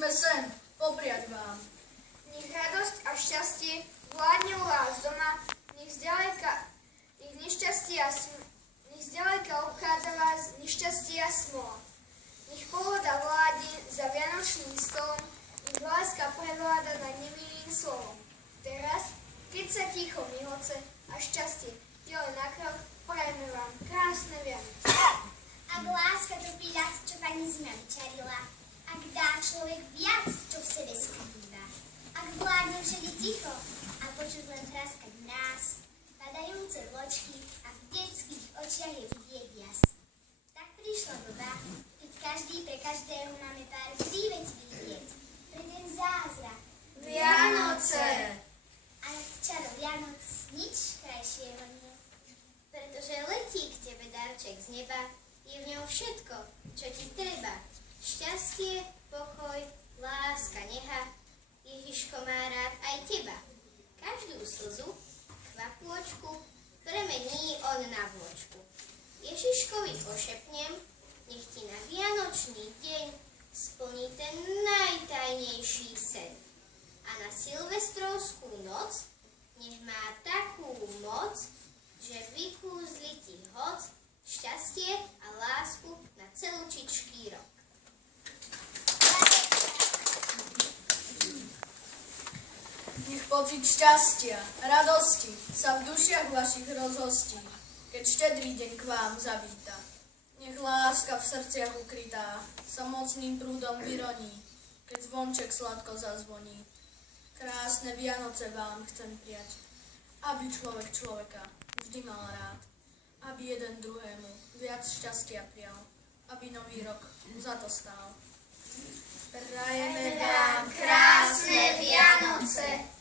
sme sem popriať vám. Nech radosť a šťastie vládne u vás doma, nech zďaleka obchádza vás nešťastie a smola. Nech pohoda vládne za vianočným stolom, nech láska prevláda nad nemilým slovom. Teraz, keď sa ticho mihoce a šťastie ďalej na krok, prajeme vám krásne Vianoce. Ak láska topí ľad, čo pani zima vyčarila, ak dá človek viac, čo v sebe skrýva, ak vládne všade ticho a počuť len praskať nás, padajúce vločky a v detských očiach je vidieť jas. Tak prišla doba, keď každý pre každého máme pár príveť vidieť, pre ten zázrak. Vianoce! Ale v čaro Vianoc nič krajšieho nie, pretože letí k tebe darček z neba, je v ňom všetko, čo ti treba. Šťastie, pokoj, láska, neha, Ježiško má rád aj teba. Každú slzu, kvapôčku, premení on na vločku. Ježiškovi pošepnem, nech ti na vianočný deň splní ten najtajnejší sen. A na silvestrovskú noc nech má takú moc, že vykúzli ti hoc, šťastie a lásku na celúčičký rok. Nech pocit šťastia, radosti sa v dušiach vašich rozhostí, keď štedrý deň k vám zavíta. Nech láska v srdciach ukrytá sa mocným prúdom vyroní, keď zvonček sladko zazvoní. Krásne Vianoce vám chcem prijať, aby človek človeka vždy mal rád, aby jeden druhému viac šťastia prijal, aby nový rok za to stál. Prajeme vám Krásne Vianoce!